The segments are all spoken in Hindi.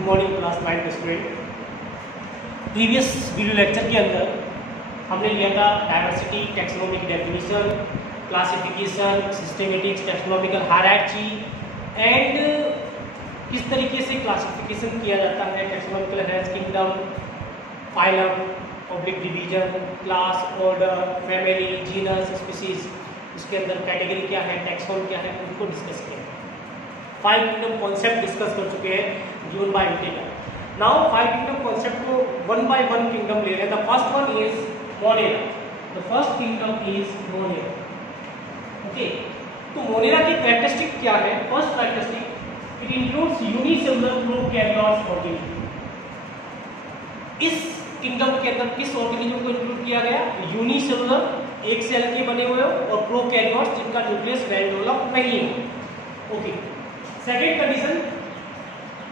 गुड मॉर्निंग क्लास 9 के स्टूडेंट। प्रीवियस वीडियो लेक्चर के अंदर हमने लिया था diversity, taxonomic definition, classification, systematics, taxonomical hierarchy and किस तरीके से क्लासिफिकेशन किया जाता है, taxonomical hierarchy, kingdom, phylum, public division, class, order, family, genus, species, इसके अंदर कैटेगरी क्या है, टैक्सोन क्या है, उनको डिस्कस किया। 5 किंगडम कॉन्सेप्ट डिस्कस कर चुके हैं given by integer. Now 5 kingdom concept को वन बाय वन किंगडम ले रहे हैं। The first one is Monera. The first kingdom is Monera. Okay, तो मोनेरा की कैरेक्टरिस्टिक क्या है? First characteristic, it includes unicellular prokaryotes organism. इस किंगडम के अंदर किस ऑर्गेनिज्म को इंक्लूड किया गया? यूनिसेलुलर, एक सेल के बने हुए हो, और प्रोकैरियोट्स जिनका न्यूक्लियस वेल डेवलप नहीं है। Okay, second condition,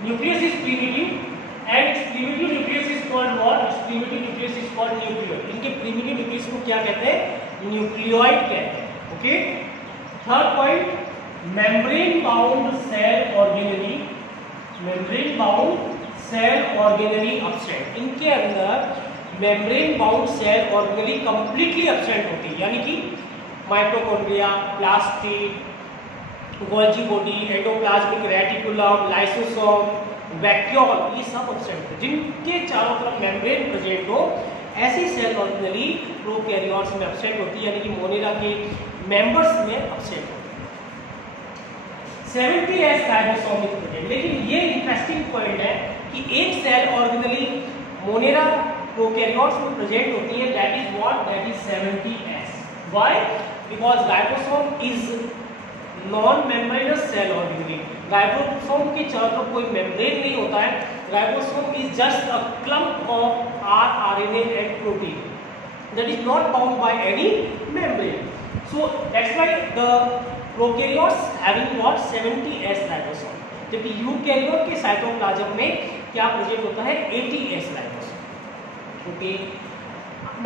nucleus is primitive and its primitive nucleus is called what? Its primitive nucleus is called nucleoid. इनके primitive nucleus को क्या कहते हैं? न्यूक्लियोइड कहते हैं। Okay, third point, membrane bound cell organelle, membrane bound cell organelle absent। इनके अंदर membrane bound cell organelle completely absent होती है, यानी कि mitochondria, plastid, Golgi body, endoplasmic reticulum, lysosome, vacuole, ये सब एब्सेंट है। जिनके चारों तरफ मेम्ब्रेन प्रेजेंट हो, ऐसी सेल ऑर्गेनेली प्रोकैरियोट्स में एब्सेंट होती है, यानी कि मोनेरा के मेंबर्स में एब्सेंट होती है। 70s ribosome is present. लेकिन ये इंटरेस्टिंग पॉइंट है कि एक सेल ऑर्गेनेली मोनेरा प्रोकैरियोट्स में प्रेजेंट होती है, that is what? That is 70s। Why? Because ribosome is non membranous cell organelle. Ribosome के चारों तरफ कोई मेम्ब्रेन नहीं होता है। Ribosome is just a clump of RNA and protein that is not bound by any membrane. So that's why the prokaryotes having what? 70s ribosome. जबकि यूकैरियोट के साइटोप्लाज्म में क्या प्रेजेंट होता है? 80s ribosome. Okay,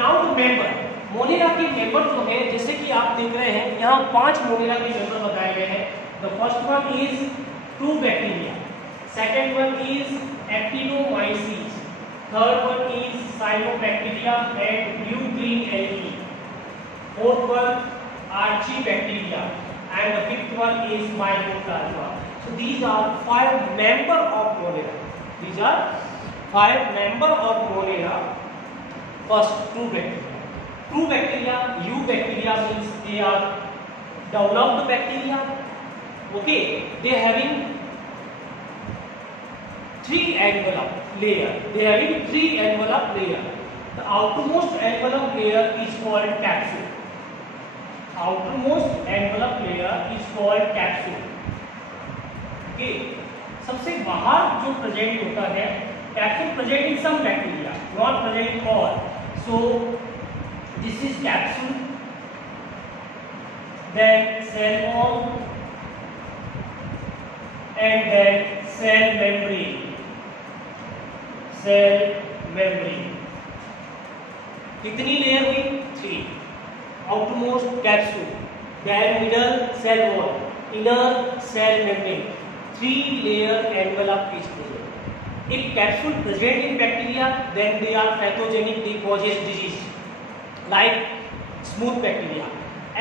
now the member. Monera के मेंबर जो है, जैसे कि आप देख रहे हैं यहाँ 5 मोनेरा के मेंबर बताए गए हैं। The first one is true bacteria, second one is actinomycetes, third one is cyanobacteria and blue green algae, fourth one archaebacteria and the fifth one is mycoplasma. So these are 5 member of Monera. These are 5 member of Monera. First, true bacteria. True bacteria, eubacteria means they are developed bacteria. Okay, they having 3 envelope layer. They having 3 envelope layer. The outermost envelope layer is called capsule. Outermost envelope layer is called capsule. Okay, सबसे बाहर जो प्रेजेंट होता है capsule present in some bacteria, not present in all. So this is capsule, then cell wall, and then cell membrane. Cell membrane. कितनी लेयर हुई? 3. Outermost capsule, then middle cell wall, inner cell membrane. 3 layer envelope is present. If capsule present in bacteria, then they are pathogenic, they causes disease, like smooth bacteria.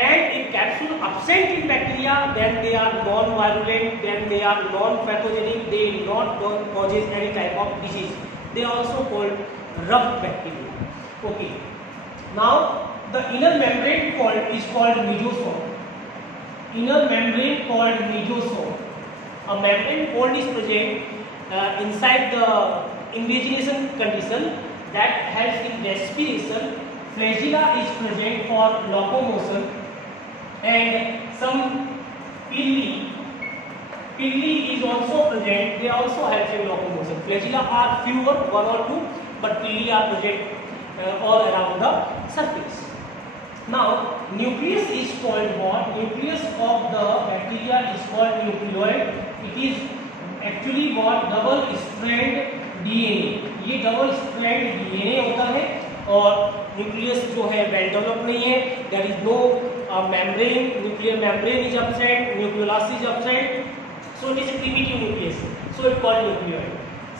And if capsule absent in bacteria, then they are non-virulent, then they are non-pathogenic, they not causes any type of disease. They are also called rough bacteria. Okay. Now the inner membrane is called mesosome. Inner membrane called mesosome. A membrane fold is present inside the invagination condition that helps in respiration. Flagella is present for locomotion, and some villi is also present. They also help in locomotion. Flagella are fewer, 1 or 2, but villi are present all around the surface. Now, nucleus is called what? Nucleus of the bacteria is called nucleoid. It is actually what? Double strand DNA. ये double strand DNA होता है, और न्यूक्लियस जो है वेल डेवलप नहीं है। There is no membrane, nuclear membrane is absent, nucleolus is absent, so it is a primitive nucleus, so it called nucleoid.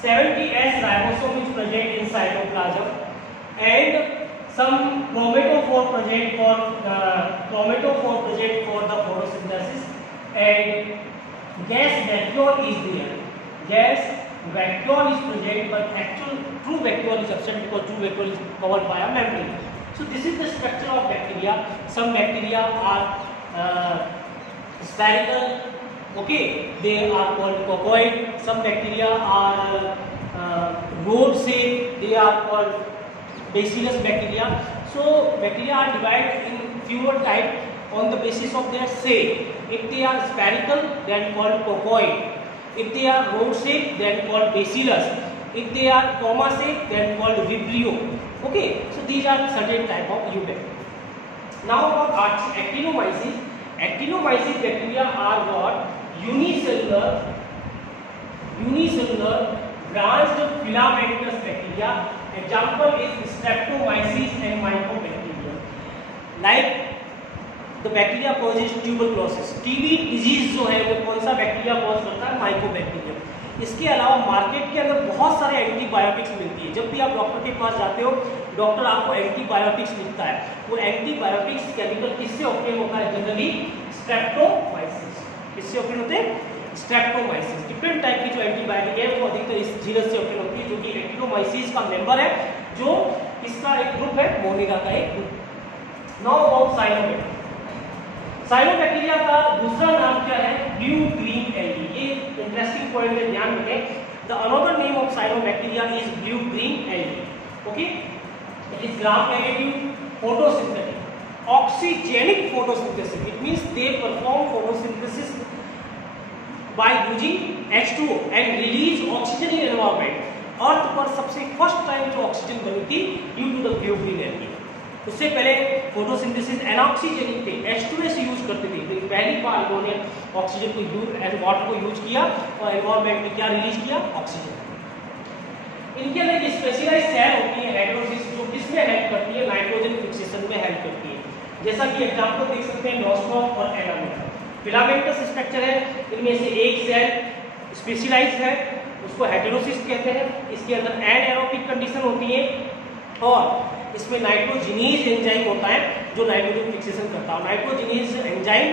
70S ribosome is present in cytoplasm, and some chromatophore present for the photosynthesis, and gas vacuole is there. Gas vacuole is present, but actual true vacuole is absent because true vacuole is covered by a membrane. So this is the structure of bacteria. Some bacteria are spherical, okay, they are called coccoid. Some bacteria are rod shaped, they are called bacillus bacteria. So bacteria are divided in fewer types on the basis of their shape. If they are spherical, then called coccoid. If they are rod shaped, then called bacillus. If they are comma shaped, then called vibrio. Okay, so these are certain type of eubacteria. Now about actinomyces. Actinomyces bacteria are what? Unicellular branched filamentous bacteria. Example is Streptomyces and Mycobacterium. Like the bacteria causes tuberculosis. TB disease जो है वो कौन सा बैक्टीरिया कॉज करता है? माइकोबैक्टीरियम. इसके अलावा मार्केट के अंदर बहुत सारे एंटीबायोटिक्स मिलती है. जब भी आप डॉक्टर के पास जाते हो, डॉक्टर आपको एंटीबायोटिक्स लिखता है. वो एंटीबायोटिक्स केमिकल किससे ऑब्टेन होता है? Generally Streptomyces. किससे ऑब्टेन होते हैं? स्ट्रेप्टोमाइसिस. डिफरेंट टाइप की जो एंटीबायोटिक है वो अधिकतर इस जीनस से ऑब्टेन होती है, जो कि एक्टिनोमाइसिस का मेंबर है, जो इसका एक ग्रुप है, मोनिका का एक group. Now about cyanobacteria. Cyanobacteria का दूसरा नाम क्या है? Blue green algae. ये इंटरेस्टिंग पॉइंट है, ध्यान रखें. The another name of cyanobacteria is blue green algae. Okay, it is gram negative, photosynthetic, oxygenic photosynthesis. It means they perform photosynthesis by using H2O and release oxygen in environment. Earth पर सबसे फर्स्ट टाइम जो ऑक्सीजन बनी थी due to the blue green algae. उससे पहले फोटोसिंथेसिस एनऑक्सीजेनिक थे, H2O से यूज करते थे. तो पहली बार इन्होंने ऑक्सीजन को यूज वाटर को यूज किया और एनवायरमेंट में क्या रिलीज किया? ऑक्सीजन. इनके अंदर एक स्पेशलाइज्ड सेल होती है हेटेरोसिस, जो किसमें हेल्प करती है? नाइट्रोजन फिक्सेशन में हेल्प करती है. जैसा कि एग्जांपल देख सकते हैं नोस्ट्रम और एनामेटा. फिलामेंटस स्ट्रक्चर है, इनमें से एक सेल स्पेशलाइज्ड है, उसको हेटेरोसिस कहते हैं. इसके अंदर एनएरोबिक कंडीशन होती है और इसमें नाइट्रोजिनेज एंजाइम होता है जो नाइट्रोजन फिक्सेशन करता है. नाइट्रोजिनेज एंजाइम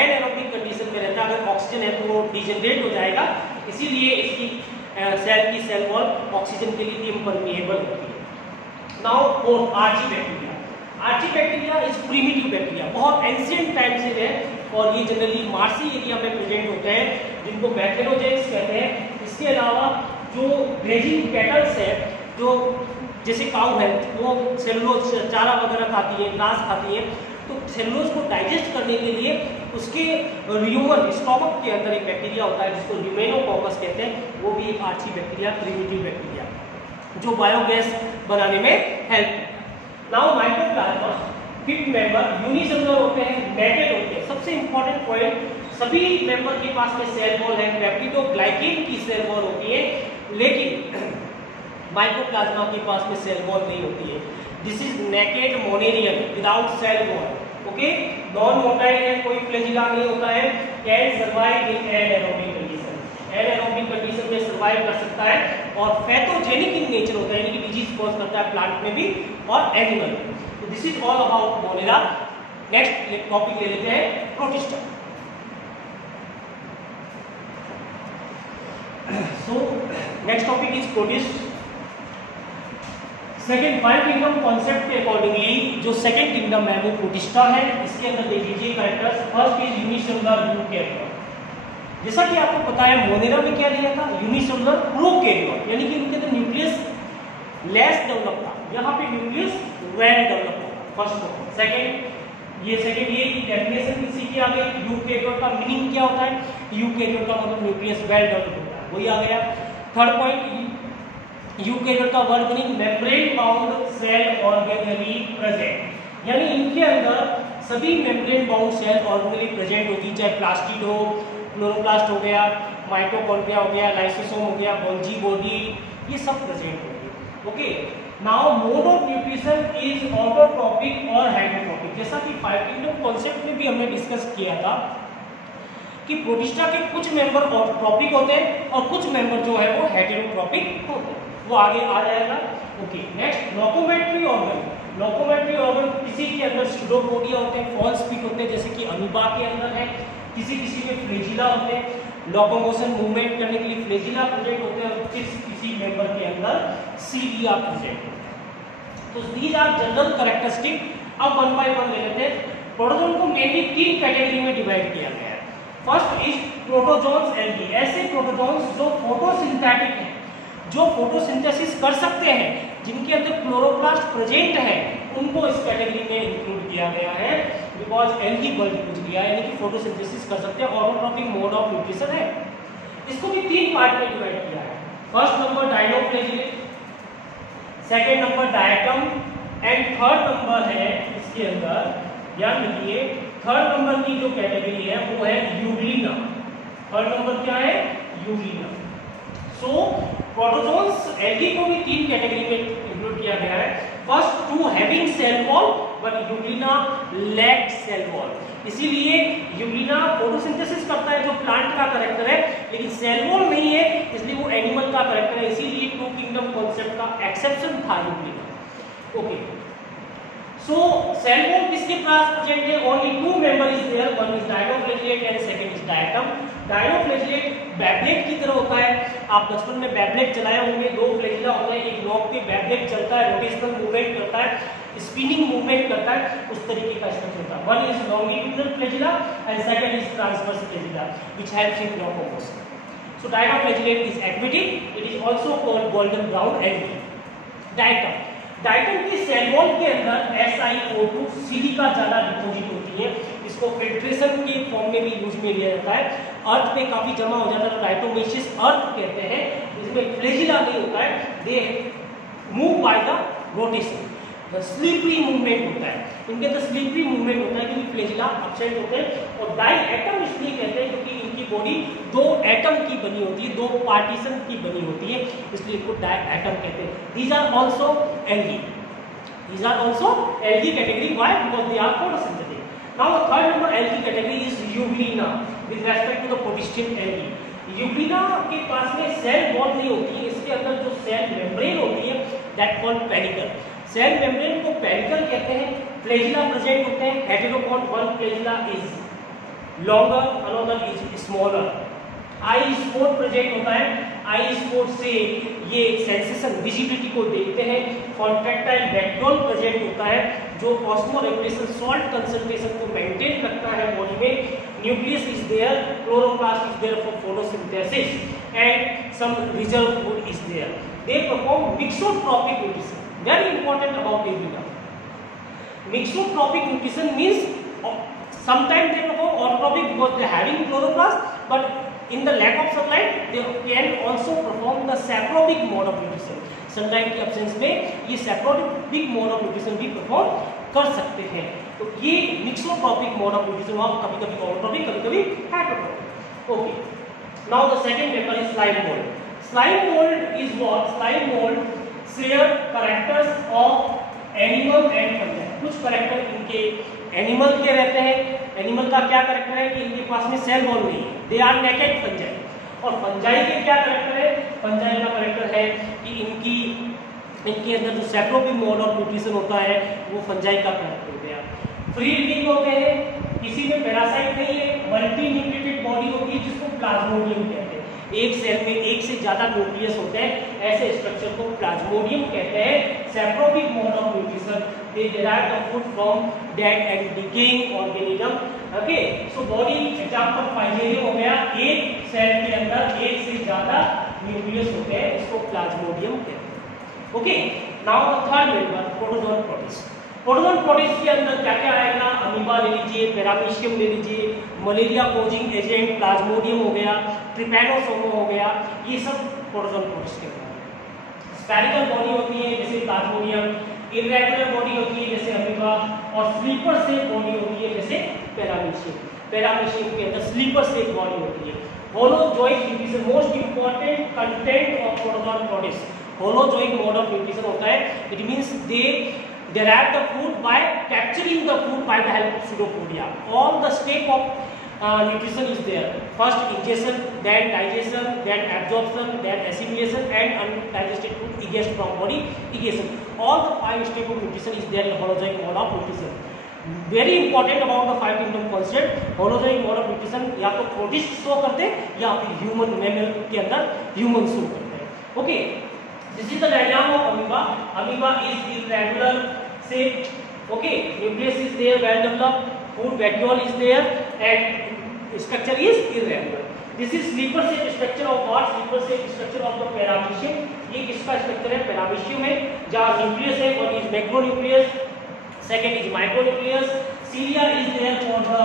एनएरोबिक कंडीशन में रहता है. अगर ऑक्सीजन है तो वो डिजनरेट हो जाएगा, इसीलिए इसकी सेल की सेल वॉल ऑक्सीजन के लिए इम्परमिएबल होती है. Now fourth, archaebacteria. Archaebacteria is primitive bacteria, बहुत एंशिएंट टाइम से है और ये जनरली मार्सी एरिया में प्रेजेंट होते हैं, जिनको मैथेनोजेंस कहते हैं. इसके अलावा जो ग्रेजिंग कैटल्स है, जो जैसे काऊ है, वो सेलुलोज चारा वगैरह खाती है, घास खाती है, तो सेलुलोज को डाइजेस्ट करने के लिए उसके र्यूमन स्टोमक के अंदर एक बैक्टीरिया होता है जिसको ल्यूमेनोकॉकस कहते हैं. वो भी एक आर्चीबैक्टीरिया, प्रिमिटिव बैक्टीरिया, जो बायोगैस बनाने में help. Now mycoplasma, fifth member, unicellular होते हैं, नेटेड होते हैं. सबसे इंपॉर्टेंट पॉइंट, सभी मेंबर के पास में सेल वॉल है, पेप्टिडोग्लाइकेन की सेल वॉल होती है, लेकिन माइकोप्लाज्मा के पास में सेल वॉल नहीं होती है. This is naked moneran without cell wall. Okay, non motile है, कोई फ्लैजिला नहीं होता है, can survive in anaerobic condition. Anaerobic condition में सर्वाइव कर सकता है और पैथोजेनिक इन नेचर होता है, यानी कि डिजीज कॉज करता है प्लांट में भी और एनिमल में. तो this is all about Monera. Next topic ले लेते हैं protista. So next topic is protist. Second, five kingdom concept के अकॉर्डिंगली जो सेकेंड किंगडम है वो प्रोटिस्टा है. इसके अंदर देख लीजिए characters. First is unicellular eukaryote. जैसा कि आपको पता है मोनेरा में क्या लिया था? यूनिसेलुलर प्रोकैरियोट, यानी कि उनके अंदर न्यूक्लियस लेस डेवलप था, यहाँ पे न्यूक्लियस वेल डेवलप था. First point. सेकेंड, ये डेफिनेशन किसी की आ गई. यूकैरियोट का मीनिंग क्या होता है? यूकैरियोट का मतलब न्यूक्लियस वेल डेवलप होता है, वही आ गया. थर्ड पॉइंट, यूकैरियोट का word meaning membrane bound cell organelle present, यानी इनके अंदर सभी membrane bound cell organelle present होगी, चाहे प्लास्टिड हो, क्लोरोप्लास्ट हो गया, माइटोकॉन्ड्रिया हो गया, लाइसोसोम हो गया, गोल्जी बॉडी, ये सब प्रेजेंट होगी. Okay, now mode of nutrition is autotrophic और हाइड्रोट्रॉपिक. जैसा कि फाइव किंगडम कॉन्सेप्ट में भी हमने डिस्कस किया था, कि प्रोटिस्टा के कुछ मेंबर ऑटोट्रॉपिक होते हैं और कुछ मेंबर जो है वो हेटेरोट्रॉपिक होते हैं, वो आगे आ जाएगा। Okay, next locomotory organ. Locomotory organ किसी के अंदर स्यूडोपोडिया होते हैं, फॉल्स फीट होते हैं, जैसे कि अमीबा के अंदर है, किसी किसी में फ्लैजिला होते हैं, लोकोमोशन मूवमेंट करने के लिए फ्लैजिला प्रेजेंट होते हैं, और किसी मेंबर के अंदर सीलिया प्रेजेंट होते हैं। तो दीज आर जनरल कैरेक्टरिस्टिक। अब वन बाय वन ले लेते हैं। प्रोटोजोन को मेनली 3 कैटेगरी में डिवाइड किया गया है। फर्स्ट इज प्रोटोजोन्स एल्गी, ऐसे प्रोटोजोन्स जो फोटोसिंथेटिक हैं, जो फोटोसिंथेसिस कर सकते हैं, जिनके अंदर क्लोरोप्लास्ट प्रेजेंट है, उनको इस कैटेगरी में इंक्लूड किया गया है, बिकॉज एल्गी वर्ड कुछ दिया है, यानी कि फोटोसिंथेसिस कर सकते हैं, ऑटोट्रॉपिक मोड ऑफ न्यूट्रिशन है। इसको भी 3 पार्ट में डिवाइड किया है। First number dinoflagellate, second number diatom and third number है इसके अंदर, याद रखिए थर्ड नंबर की जो कैटेगरी है वो है यूग्लिना। थर्ड नंबर क्या है? यूग्लिना। सो प्रोटोजोन्स एल्गी को भी 3 कैटेगरी में इंक्लूड किया गया है। First, to having cell wall but Euglena lack cell wall, इसीलिए यूग्लिना फोटोसिंथेसिस करता है जो प्लांट का कैरेक्टर है, लेकिन सेल वॉल नहीं है, इसलिए वो एनिमल का कैरेक्टर है, इसीलिए 2 किंगडम कॉन्सेप्ट का एक्सेप्शन था euglena. Okay, so cell wall किसके पास प्रेजेंट है? Only 2 member is there, one is dinoflagellate and second is diatom. Dinoflagellate बैबलेट की तरह होता है, आप बचपन में बैबलेट चलाए होंगे, 2 फ्लैजिला होता है, एक नॉक पे बैबलेट चलता है, रोटेशनल मूवमेंट करता है, स्पिनिंग मूवमेंट करता है, उस तरीके का स्ट्रक्चर होता है। One is longitudinal flagella and second is transverse flagella which helps in locomotion. So dinoflagellate is aquatic, it is also called golden brown algae. Diatom, diatom की सेल वॉल के अंदर SiO2 सिलिका ज्यादा डिपॉजिट होती है, इसको फिल्ट्रेशन के फॉर्म में भी यूज में लिया जाता है। अर्थ पे काफी जमा हो जाता है, डायटोमेशियस अर्थ कहते हैं, इसमें फ्लैजिला नहीं होता है, they move by the rotation, slippery movement होता है, इनके अंदर स्लीपरी मूवमेंट होता है क्योंकि फ्लैजिला एब्सेंट होते हैं। और डाई एटम इसलिए कहते हैं क्योंकि इनकी बॉडी 2 एटम की बनी होती है, 2 पार्टीशन की बनी होती है, इसलिए इनको डाई एटम कहते हैं। These are also algae, these are also algae category, why? Because they are photosynthetic. Now the third number algae category is euglena with respect to the protistan algae. Euglena के पास में सेल वॉल नहीं होती है, इसके अंदर जो सेल मेम्ब्रेन होती है that called pellicle. Cell membrane को पेरिकल कहते हैं, फ्लैजिला प्रेजेंट होते हैं, heterokont, one flagella is longer, another is smaller. Eye spot present होता है, आई स्पॉट से ये सेंसेशन विजिबिलिटी को देखते हैं। कॉन्ट्रैक्टाइल वैक्यूल प्रेजेंट होता है जो ऑस्मोरेगुलेशन सॉल्ट कंसंट्रेशन को मेंटेन रखता है बॉडी में। Nucleus is there, chloroplast is there for photosynthesis and some reserve food is there. They perform mixotropic nutrition, very important about Euglena. Mixotropic nutrition means sometimes they perform autotropic because they are having chloroplast, but in the lack of sunlight they can also perform the saprobic mode of nutrition. Sunlight के absence में ये saprobic mode of nutrition भी perform कर सकते हैं। तो ये mixotropic mode of nutrition हुआ, कभी-कभी autotropic, कभी-कभी heterotropic। Okay. Now the second paper is slime mold. Slime mold is what? Slime mold share characters of animal and fungi. कुछ कैरेक्टर इनके एनिमल के रहते हैं। एनिमल का क्या कैरेक्टर है कि इनके पास में सेल वॉल नहीं है, दे आर नेकेड फंजाई। और फंजाई के क्या कैरेक्टर है? फंजाई का कैरेक्टर है कि इनके अंदर जो सैप्रोबिक मोड ऑफ न्यूट्रिशन होता है वो फंजाई का कैरेक्टर हो गया। फ्री लिविंग होते हैं, किसी में पैरासाइट नहीं है, मल्टी न्यूक्लिएटेड बॉडी होती है जिसको प्लाज्मोडियम कहते हैं। एक सेल में एक से ज्यादा न्यूक्लियस होते हैं, ऐसे स्ट्रक्चर को प्लाज्मोडियम कहते हैं। Saprobic mode of nutrition, they derive the food from dead and decaying organism. Okay, so body example fusarium हो गया, एक सेल के अंदर एक से ज्यादा न्यूक्लियस होते हैं, इसको प्लाज्मोडियम कहते हैं। Okay, now the third member protozoan protist. Protozoan protist के अंदर क्या क्या आएगा? अमीबा ले लीजिए, पैरामीशियम ले लीजिए, मलेरिया कोजिंग एजेंट प्लाज्मोडियम हो गया, ट्रिपैनोसोमा हो गया, ये सब प्रोटोजोन प्रोटिस्ट के अंदर। स्फेरिकल बॉडी होती है जैसे प्लाज्मोडियम, इर्रेगुलर बॉडी होती है जैसे अमीबा, और स्लीपर शेप बॉडी होती है जैसे पैरामीशियम। पैरामीशियम के अंदर स्लीपर शेप बॉडी होती है। Holozoic nutrition, most important content of protozoan protist holozoic mode of nutrition होता है। It means they derive the food by capturing the food by the help of pseudopodia. All the step of nutrition is there. First ingestion, then digestion, then absorption, then assimilation, and undigested food egressed from body, egestion. All the 5 steps of nutrition is there in holozoic mode of nutrition. Very important about the 5 kingdom concept. holozoic mode of nutrition या तो प्रोटिस्ट शो करते हैं या फिर ह्यूमन मैमल के अंदर ह्यूमन शो करते हैं. Okay, this is the diagram of amoeba. Amoeba is irregular shape. Okay, nucleus is there, well developed, food vacuole is there, and structure is irregular. This is slipper shape structure of what? Slipper shape structure of the paramecium. ये किसका स्ट्रक्चर है? paramecium है, जहाँ न्यूक्लियस है. one is macronucleus, second is micronucleus. cilia is there for the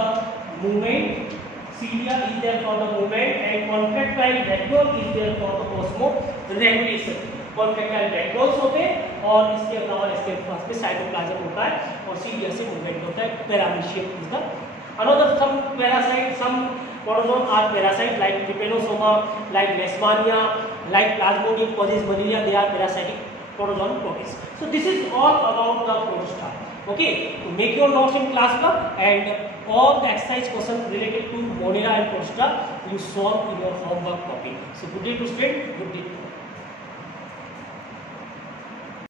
movement. cilia is there for the movement, and contractile vacuole is there for the osmoregulation. contractile vacuoles होते हैं और इसके अलावा इसके पास में साइटोप्लाज्म होता है और cilia से मूवमेंट होता है. paramecium is the another some parasite, some protozoan are parasite like trypanosoma, like leishmania, like plasmodium causes malaria. They are parasitic protozoan protists. So this is all about the protista. Okay, to make your notes in class club, and all the exercise questions related to Monera and protista you solve in your homework copy. So good day to student, good day.